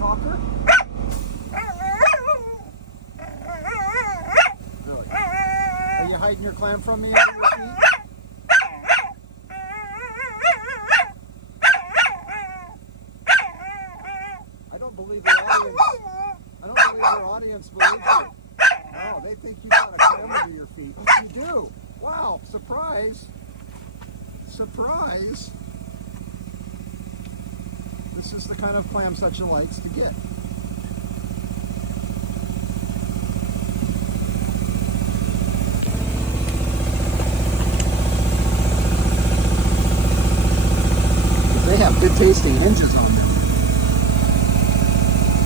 talker? Really? Are you hiding your clam from me under your feet? I don't believe your audience believes you. Oh, they think you got a clam under your feet. You do. Wow, surprise. Surprise. This is the kind of clam Sucha likes to get. They have good tasting hinges on